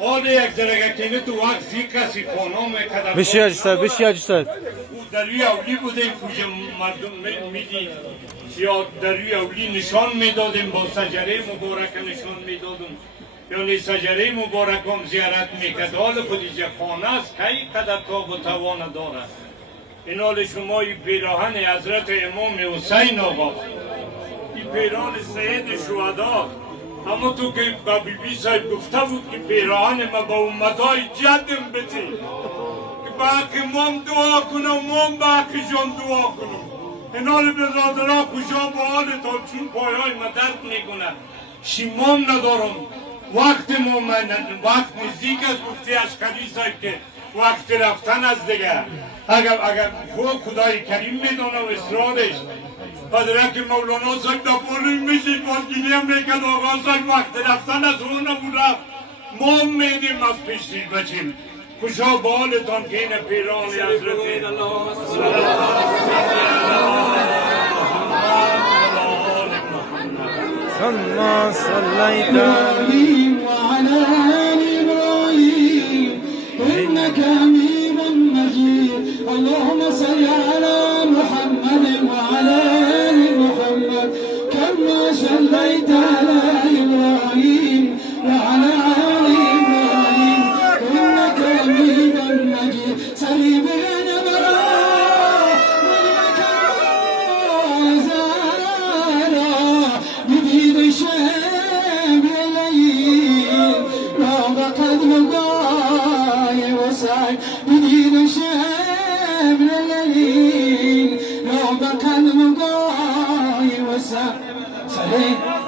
آره یک درگه کنه تو وقت زی کسی خانم کدر بشی استاد او در روی اولی بودیم کجا مردم میدید یا در روی اولی نشان میدادیم با سجره مبارک نشان میدادیم یعنی سجره مبارک هم زیارت میکرد حال خودیجه خانه است که این قدر تاب و توان دارد این حال شما این پیراهن حضرت امام حسین آقا این پیراهن سید شهدا اما تو که با بی بی صاحب گفته بود که پیراهن ما با امتهای جدم بتی که با امام دعا کنم امام با جان دعا کنم این حال برادرها خوشا با حالتان چون پایهای ما درد میکنه شیمان ندارم وقت وقت نزدیک است گفتی اشکری صاحب که وقت رفتن از دیگه اگر خدای کریم میدانه و اصرارش حضرت مولانا صاحب دفعالی میشید بازگینی هم میکرد آقا صاحب وقت رفتن از اون نمون رفت ما هم میدیم از پیشتیر بچیم خوشا با حالتان که این پیران حضرت ثم صليت إبراهيم وعلى آل إبراهيم إنك حميد مجيد اللهم صل على محمد وعلى آل محمد كما صليت على إبراهيم وعلى آل إبراهيم إنك حميد مجيد سليم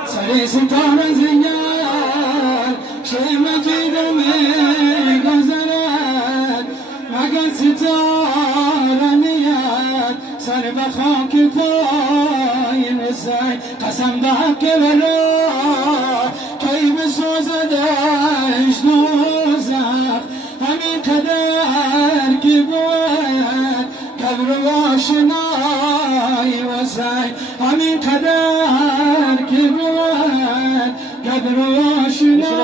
سری ستار زنگار شه مجید می گذرد مگر ستاره میاد سر به خاک پای رسد قسم به حق ولا کی بسوزدش دوزخ همین قدر که بود قبر و آشنای وسای همین قدر که بود قبر و آشنای